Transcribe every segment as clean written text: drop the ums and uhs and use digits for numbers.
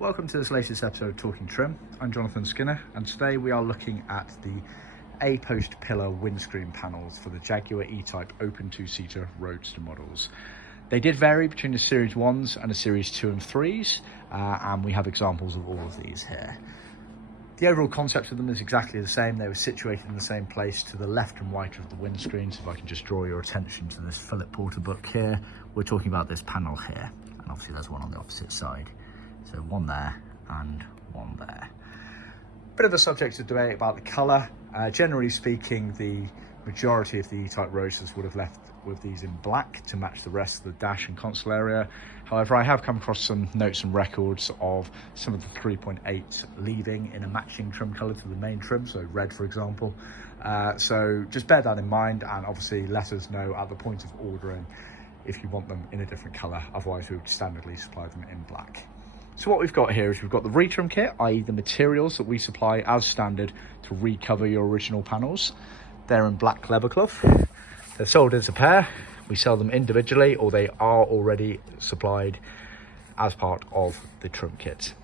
Welcome to this latest episode of Talking Trim. I'm Jonathan Skinner, and today we are looking at the A-post pillar windscreen panels for the Jaguar E-Type open two-seater Roadster models. They did vary between the Series 1s and the Series 2 and 3s, and we have examples of all of these here. The overall concept of them is exactly the same. They were situated in the same place to the left and right of the windscreen. So if I can just draw your attention to this Philip Porter book here, we're talking about this panel here. And obviously there's one on the opposite side. So one there and one there. Bit of a subject of debate about the colour. Generally speaking, the majority of the E-Type Roadsters would have left with these in black to match the rest of the dash and console area. However, I have come across some notes and records of some of the 3.8 leaving in a matching trim colour to the main trim, so red for example. So just bear that in mind, and obviously let us know at the point of ordering if you want them in a different colour. Otherwise we would standardly supply them in black. So what we've got here is we've got the retrim kit, i.e. the materials that we supply as standard to recover your original panels. They're in black Leathercloth. They're sold as a pair. We sell them individually, or they are already supplied as part of the trim kit.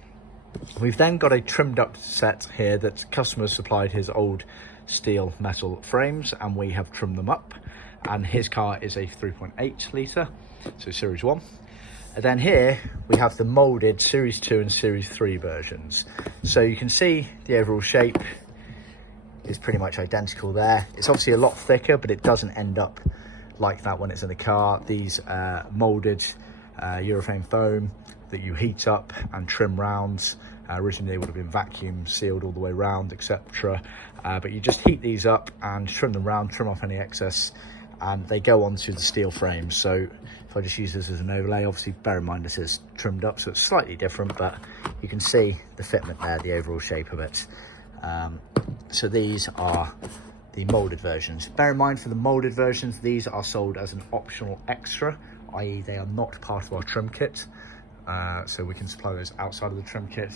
We've then got a trimmed up set here that customer supplied his old steel metal frames, and we have trimmed them up. And his car is a 3.8 litre, so Series 1. And then here we have the moulded Series 2 and Series 3 versions. So you can see the overall shape is pretty much identical there. It's obviously a lot thicker, but it doesn't end up like that when it's in the car. These moulded urethane foam that you heat up and trim round. Originally they would have been vacuum sealed all the way round, etc. But you just heat these up and trim them round, trim off any excess, and they go onto the steel frame. So if I just use this as an overlay, obviously bear in mind this is trimmed up, so it's slightly different, but you can see the fitment there, the overall shape of it. So these are the moulded versions. Bear in mind, for the moulded versions, these are sold as an optional extra, i.e. they are not part of our trim kit. So we can supply those outside of the trim kit.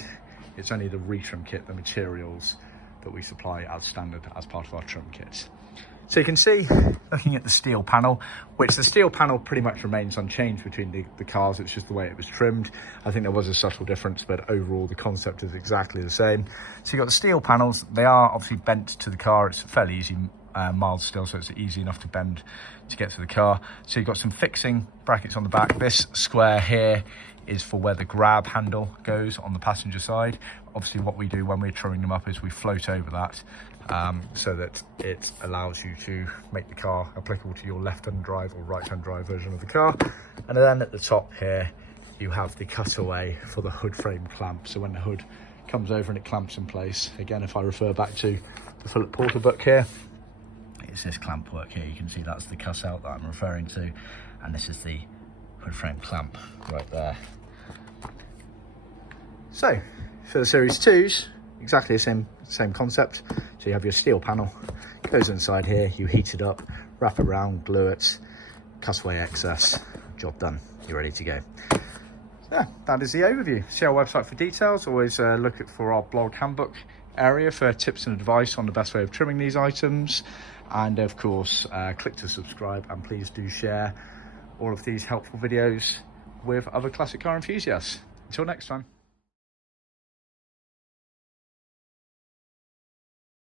It's only the retrim kit, the materials, that we supply as standard as part of our trim kit. So you can see, looking at the steel panel, which the steel panel pretty much remains unchanged between the cars. It's just the way it was trimmed. I think there was a subtle difference, but overall the concept is exactly the same. So you've got the steel panels. They are obviously bent to the car. It's fairly easy, mild still, so it's easy enough to bend to get to the car. So you've got some fixing brackets on the back. This square here is for where the grab handle goes on the passenger side. Obviously what we do when we're trimming them up is we float over that so that it allows you to make the car applicable to your left-hand drive or right-hand drive version of the car. And then at the top here you have the cutaway for the hood frame clamp. So when the hood comes over and it clamps in place, again, if I refer back to the Philip Porter book here, it's this clamp work here. You can see that's the cutout that I'm referring to, and this is the hood frame clamp right there. So for the Series 2s, exactly the same concept. So you have your steel panel, goes inside here, you heat it up, wrap it around, glue it, cut away excess, job done, you're ready to go. So yeah, that is the overview. See our website for details. Always look for our blog handbook area for tips and advice on the best way of trimming these items. And of course, click to subscribe, and please do share all of these helpful videos with other classic car enthusiasts. Until next time.